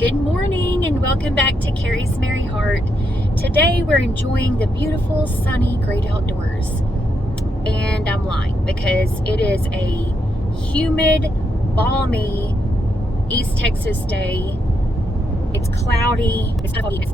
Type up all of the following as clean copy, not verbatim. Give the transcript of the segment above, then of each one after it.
Good morning and welcome back to Caries Merry Heart. Today we're enjoying the beautiful, sunny, great outdoors. And I'm lying because it is a humid, balmy East Texas day. It's cloudy. It's not foggy. It's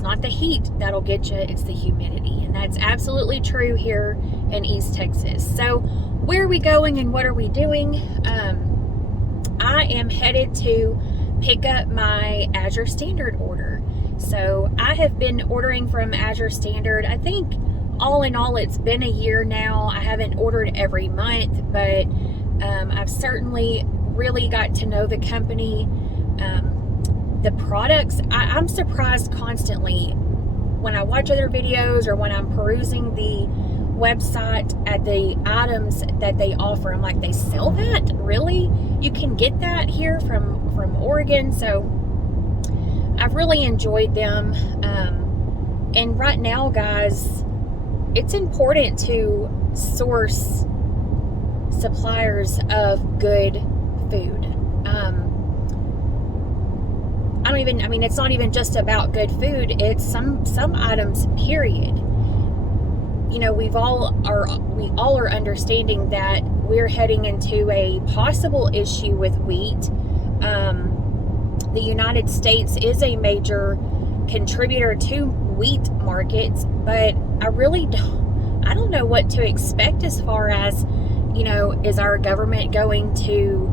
not the heat that'll get you, it's the humidity. And that's absolutely true here in East Texas. So where are we going and what are we doing? I am headed to pick up my Azure Standard order. So I have been ordering from Azure Standard. I think all in all it's been a year now. I haven't ordered every month, but I've certainly really got to know the company. The products, I'm surprised constantly when I watch other videos or when I'm perusing the website at the items that they offer. I'm like, they sell that? Really? You can get that here from Oregon? So I've really enjoyed them. And right now, guys, it's important to source suppliers of good food. It's not even just about good food. It's some items, period. You know, we all are understanding that we're heading into a possible issue with wheat. The United States is a major contributor to wheat markets, but I don't know what to expect as far as, you know, is our government going to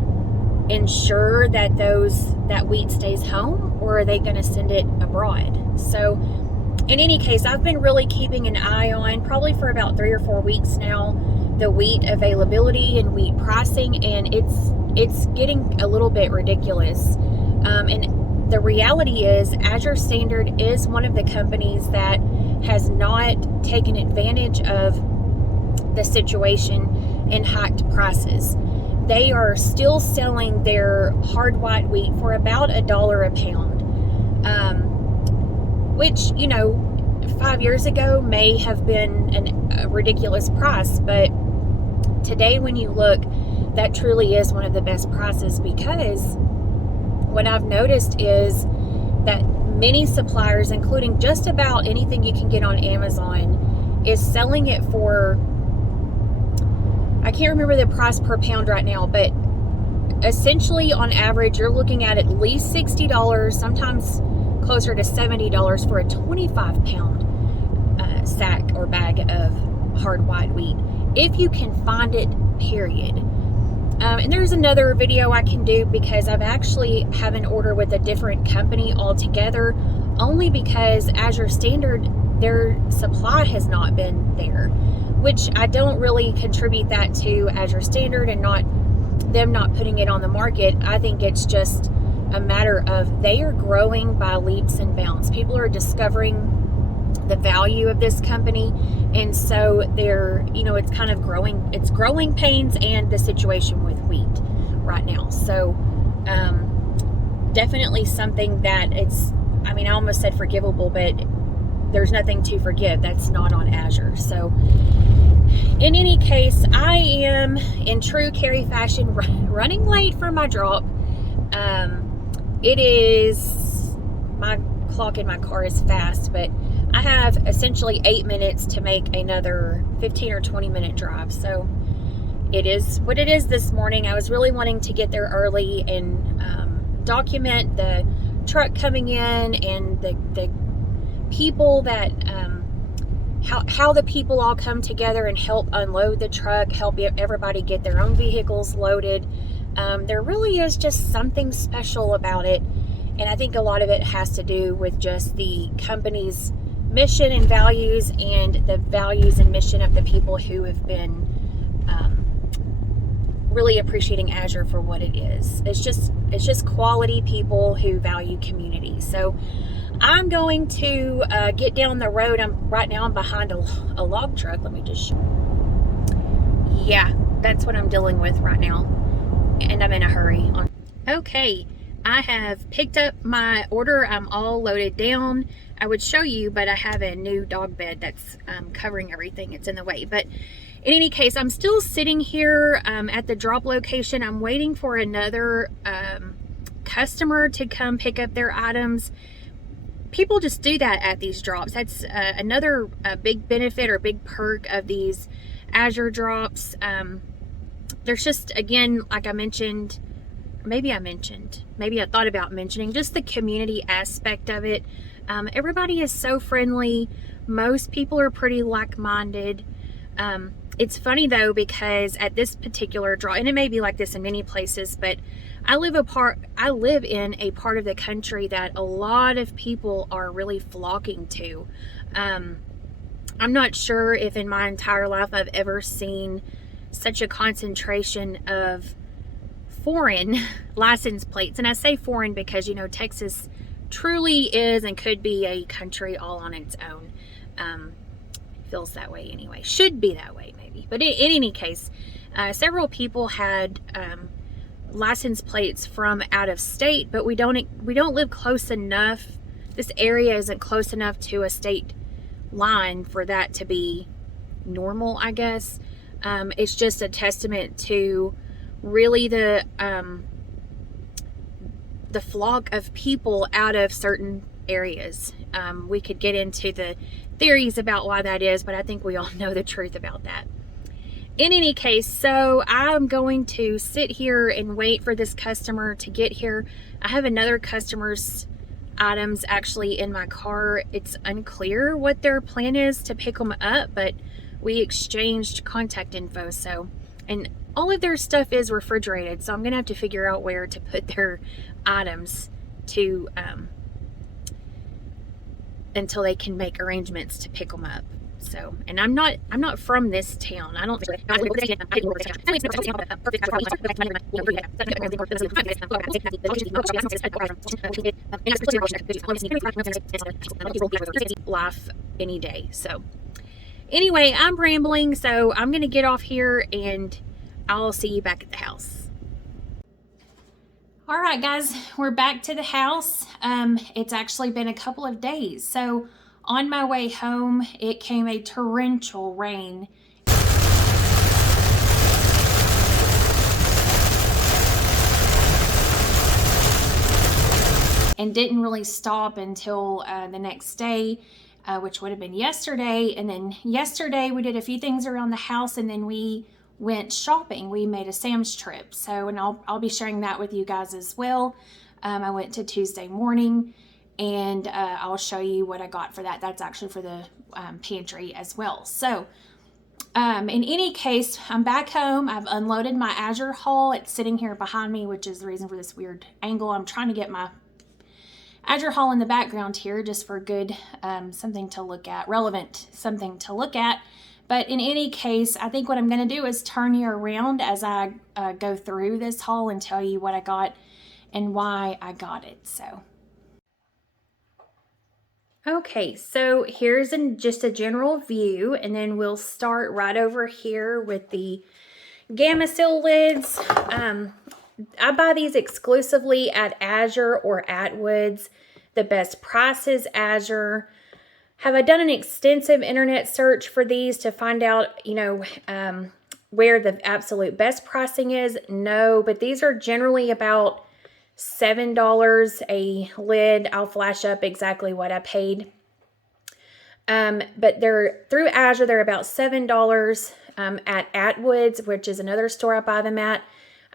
ensure that that wheat stays home, or are they going to send it abroad? So in any case, I've been really keeping an eye on, probably for about 3 or 4 weeks now, the wheat availability and wheat pricing, and it's getting a little bit ridiculous. And the reality is, Azure Standard is one of the companies that has not taken advantage of the situation and hiked prices. They are still selling their hard white wheat for about $1 a pound. Which, you know, 5 years ago may have been a ridiculous price, but today when you look, that truly is one of the best prices, because what I've noticed is that many suppliers, including just about anything you can get on Amazon, is selling it for, I can't remember the price per pound right now, but essentially on average you're looking at least $60, sometimes closer to $70 for a 25-pound sack or bag of hard white wheat, if you can find it, period. And there's another video I can do, because I've actually have an order with a different company altogether, only because Azure Standard, their supply has not been there, which I don't really contribute that to Azure Standard and not them not putting it on the market. I think it's just a matter of they are growing by leaps and bounds. People are discovering the value of this company, and so they're, you know, it's kind of growing pains and the situation with wheat right now. So definitely something that I almost said forgivable, but there's nothing to forgive. That's not on Azure. So in any case, I am in true Carrie fashion running late for my drop. It is, my clock in my car is fast, but I have essentially 8 minutes to make another 15 or 20 minute drive. So it is what it is this morning. I was really wanting to get there early and document the truck coming in and the people that, how the people all come together and help unload the truck, help everybody get their own vehicles loaded. There really is just something special about it, and I think a lot of it has to do with just the company's mission and values, and the values and mission of the people who have been really appreciating Azure for what it is. It's just quality people who value community. So I'm going to get down the road. Right now I'm behind a log truck. Let me just show. Yeah, that's what I'm dealing with right now, and I'm in a hurry. Okay, I have picked up my order. I'm all loaded down. I would show you, but I have a new dog bed that's covering everything. It's in the way. But in any case, I'm still sitting here at the drop location. I'm waiting for another customer to come pick up their items. People just do that at these drops. That's another big benefit or big perk of these Azure drops. There's just, again, like I mentioned, maybe I thought about mentioning, just the community aspect of it. Everybody is so friendly. Most people are pretty like-minded. It's funny though, because at this particular drop, and it may be like this in many places, but I live in a part of the country that a lot of people are really flocking to. I'm not sure if in my entire life I've ever seen such a concentration of foreign license plates. And I say foreign because, you know, Texas truly is and could be a country all on its own. Feels that way anyway. Should be that way maybe. But in any case, several people had license plates from out of state, but we don't live close enough. This area isn't close enough to a state line for that to be normal, I guess. It's just a testament to really the flock of people out of certain areas. We could get into the theories about why that is, but I think we all know the truth about that. In any case, so I'm going to sit here and wait for this customer to get here. I have another customer's items actually in my car. It's unclear what their plan is to pick them up, but we exchanged contact info. So, and all of their stuff is refrigerated, so I'm gonna have to figure out where to put their items to until they can make arrangements to pick them up. So, and I'm not from this town. I don't life any day. So anyway, I'm rambling, so I'm gonna get off here and I'll see you back at the house. All right, guys, we're back to the house. It's actually been a couple of days. So on my way home, it came a torrential rain. And didn't really stop until the next day, which would have been yesterday. And then yesterday we did a few things around the house, and then we went shopping. We made a Sam's trip. So, and I'll be sharing that with you guys as well. I went to Tuesday morning, and I'll show you what I got for that. That's actually for the pantry as well. So in any case, I'm back home. I've unloaded my Azure haul. It's sitting here behind me, which is the reason for this weird angle. I'm trying to get my Azure haul in the background here just for good something to look at, relevant something to look at. But in any case, I think what I'm going to do is turn you around as I go through this haul and tell you what I got and why I got it. So, okay, so here's just a general view, and then we'll start right over here with the Gamma Seal lids. I buy these exclusively at Azure or Atwoods. The best price is Azure. Have I done an extensive internet search for these to find out, you know, where the absolute best pricing is? No, but these are generally about $7 a lid. I'll flash up exactly what I paid. But they're through Azure, they're about $7. At Atwoods, which is another store I buy them at,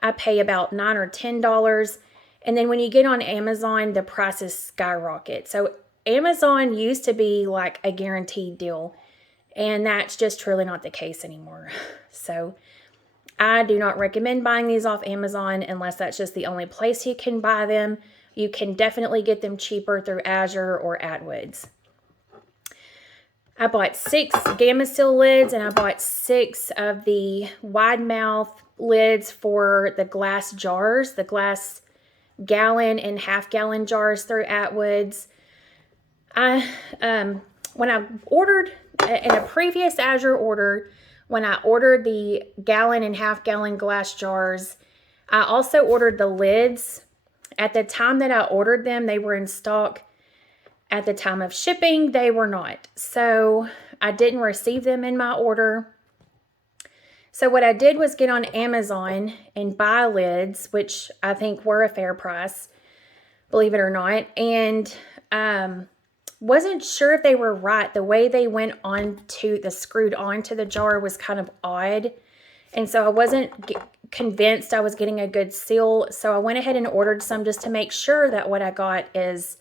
I pay about $9 or $10. And then when you get on Amazon, the prices skyrocket. So Amazon used to be like a guaranteed deal, and that's just truly not the case anymore. So I do not recommend buying these off Amazon unless that's just the only place you can buy them. You can definitely get them cheaper through Azure or Atwoods. I bought 6 Gamma Seal lids, and I bought 6 of the wide mouth lids for the glass jars, the glass gallon and half-gallon jars through Atwoods. When I ordered in a previous Azure order, when I ordered the gallon and half-gallon glass jars, I also ordered the lids. At the time that I ordered them, they were in stock. At the time of shipping, they were not. So I didn't receive them in my order. So what I did was get on Amazon and buy lids, which I think were a fair price. believe it or not. And wasn't sure if they were right. The way they went screwed onto the jar was kind of odd. And so I wasn't convinced I was getting a good seal. So I went ahead and ordered some just to make sure that what I got is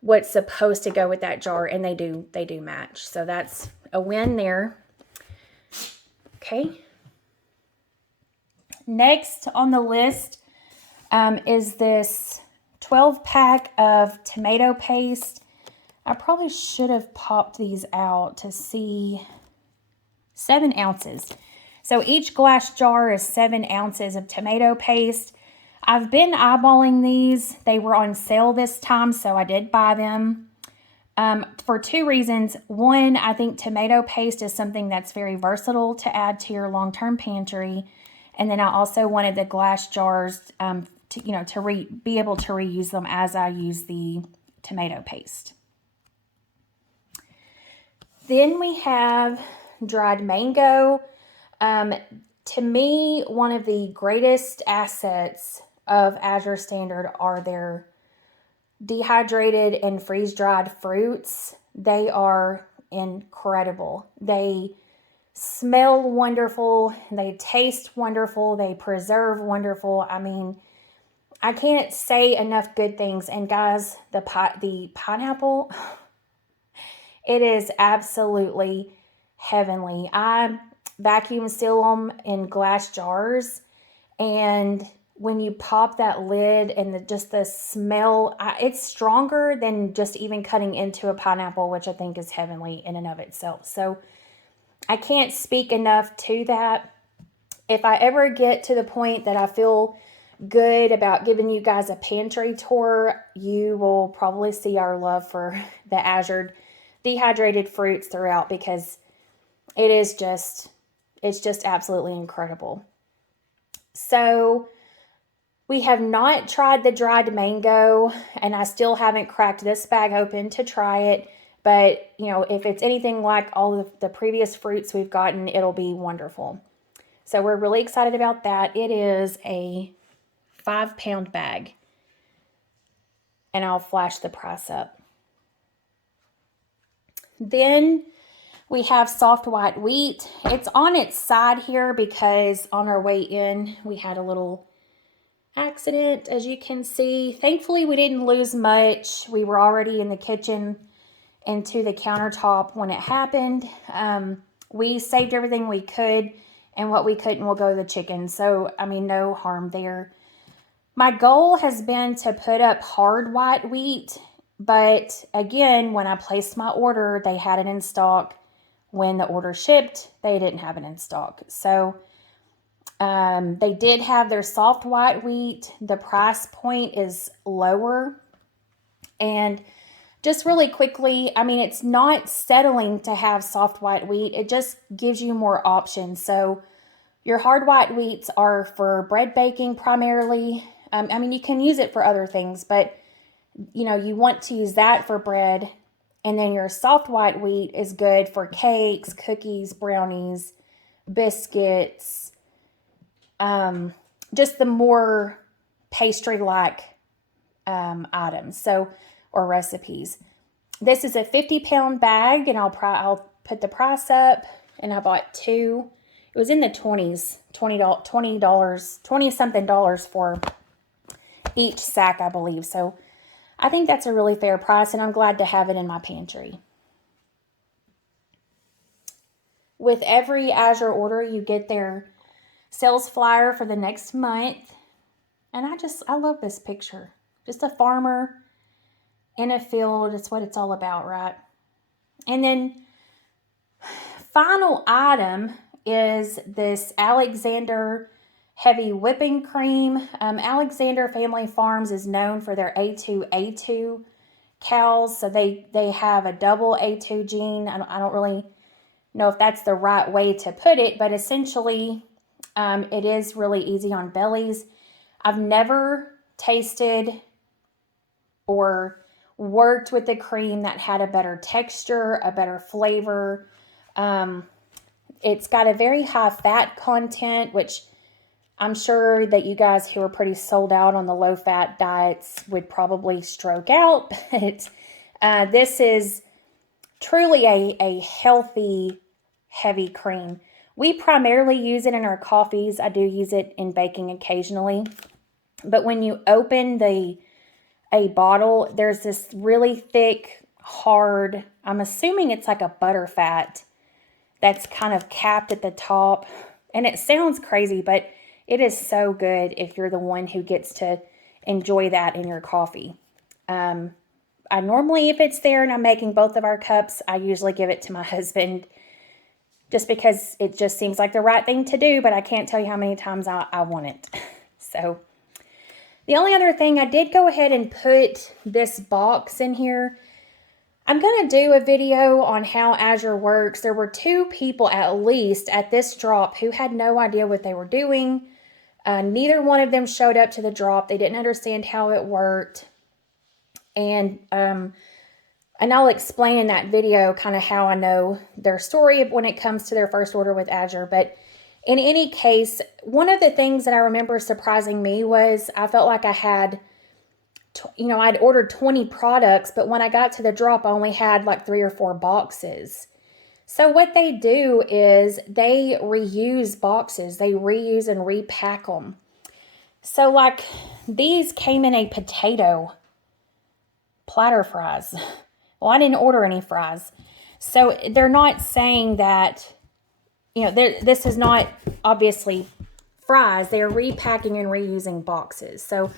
what's supposed to go with that jar. And they do match. So that's a win there. Okay. Next on the list is this 12-pack of tomato paste. I probably should have popped these out to see 7 ounces. So each glass jar is 7 ounces of tomato paste. I've been eyeballing these. They were on sale this time, so I did buy them for 2 reasons. One, I think tomato paste is something that's very versatile to add to your long-term pantry. And then I also wanted the glass jars to be able to reuse them as I use the tomato paste. Then we have dried mango. To me, one of the greatest assets of Azure Standard are their dehydrated and freeze-dried fruits. They are incredible. They smell wonderful. They taste wonderful. They preserve wonderful. I mean, I can't say enough good things. And guys, the pineapple, it is absolutely heavenly. I vacuum seal them in glass jars, and when you pop that lid and just the smell, it's stronger than just even cutting into a pineapple, which I think is heavenly in and of itself. So I can't speak enough to that. If I ever get to the point that I feel good about giving you guys a pantry tour, you will probably see our love for the Azure dehydrated fruits throughout, because it's just absolutely incredible. So we have not tried the dried mango, and I still haven't cracked this bag open to try it. But, if it's anything like all of the previous fruits we've gotten, it'll be wonderful. So we're really excited about that. It is a 5-pound bag, and I'll flash the price up. Then we have soft white wheat. It's on its side here because on our way in, we had a little accident, as you can see. Thankfully, we didn't lose much. We were already in the kitchen and to the countertop when it happened. We saved everything we could, and what we couldn't will go to the chicken. So, no harm there. My goal has been to put up hard white wheat, but again, when I placed my order, they had it in stock. When the order shipped, they didn't have it in stock. So they did have their soft white wheat. The price point is lower. And just really quickly, it's not settling to have soft white wheat. It just gives you more options. So your hard white wheats are for bread baking primarily. You can use it for other things, but you want to use that for bread. And then your soft white wheat is good for cakes, cookies, brownies, biscuits, just the more pastry-like items, or recipes. This is a 50-pound bag, and I'll put the price up. And I bought 2. It was in the 20s, $20-something for each sack, I believe. So I think that's a really fair price, and I'm glad to have it in my pantry. With every Azure order, you get their sales flyer for the next month. And I love this picture. Just a farmer in a field. It's what it's all about, right? And then final item is this Alexander heavy whipping cream. Alexander Family Farms is known for their A2 cows. So they have a double A2 gene. I don't really know if that's the right way to put it, but essentially it is really easy on bellies. I've never tasted or worked with a cream that had a better texture, a better flavor. It's got a very high fat content, which I'm sure that you guys who are pretty sold out on the low-fat diets would probably stroke out, but this is truly a healthy, heavy cream. We primarily use it in our coffees. I do use it in baking occasionally. But when you open a bottle, there's this really thick, hard, I'm assuming it's like a butter fat that's kind of capped at the top. And it sounds crazy, but it is so good if you're the one who gets to enjoy that in your coffee. I normally, if it's there and I'm making both of our cups, I usually give it to my husband just because it just seems like the right thing to do, but I can't tell you how many times I want it. So the only other thing, I did go ahead and put this box in here. I'm going to do a video on how Azure works. There were 2 people at least at this drop who had no idea what they were doing. Neither one of them showed up to the drop. They didn't understand how it worked. And I'll explain in that video kind of how I know their story when it comes to their first order with Azure. But in any case, one of the things that I remember surprising me was I felt like I had, I'd ordered 20 products, but when I got to the drop, I only had like 3 or 4 boxes. So what they do is they reuse boxes. They reuse and repack them. So like these came in a potato platter fries. Well, I didn't order any fries. So they're not saying that, this is not obviously fries. They're repacking and reusing boxes. So,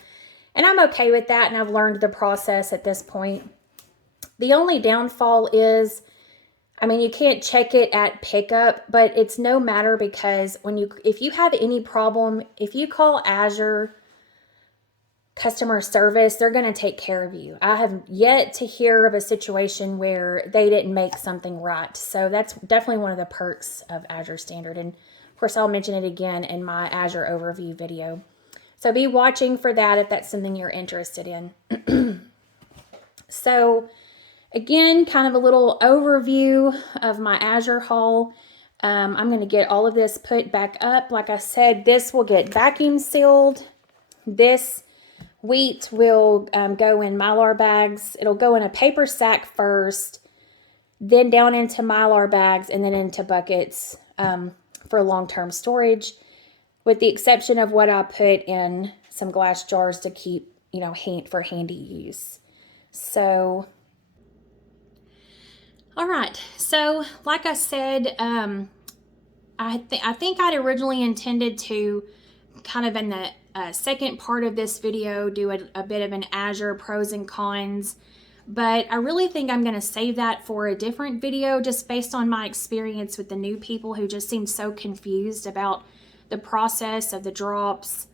and I'm okay with that. And I've learned the process at this point. The only downfall is, you can't check it at pickup, but it's no matter because if you have any problem, if you call Azure customer service, they're going to take care of you. I have yet to hear of a situation where they didn't make something right. So that's definitely one of the perks of Azure Standard. And of course, I'll mention it again in my Azure overview video. So be watching for that if that's something you're interested in. So again, kind of a little overview of my Azure haul. I'm going to get all of this put back up. Like I said, this will get vacuum sealed. This wheat will go in Mylar bags. It'll go in a paper sack first, then down into Mylar bags, and then into buckets for long-term storage, with the exception of what I put in some glass jars to keep, for handy use. So, all right. So, like I said, I think I'd originally intended to kind of in the second part of this video do a bit of an Azure pros and cons, but I really think I'm going to save that for a different video just based on my experience with the new people who just seem so confused about the process of the drops,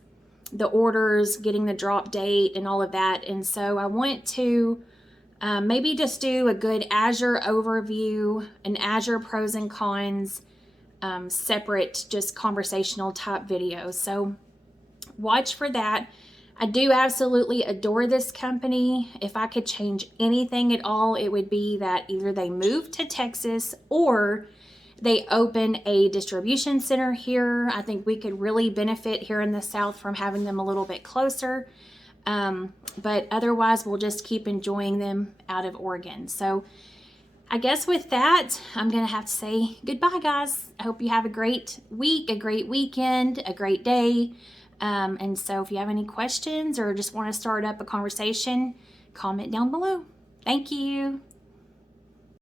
the orders, getting the drop date and all of that. And so I want to maybe just do a good Azure overview, an Azure pros and cons, separate just conversational type video. So watch for that. I do absolutely adore this company. If I could change anything at all, it would be that either they move to Texas or they open a distribution center here. I think we could really benefit here in the South from having them a little bit closer. But otherwise, we'll just keep enjoying them out of Oregon. So I guess with that, I'm going to have to say goodbye, guys. I hope you have a great week, a great weekend, a great day. And so if you have any questions or just want to start up a conversation, comment down below. Thank you.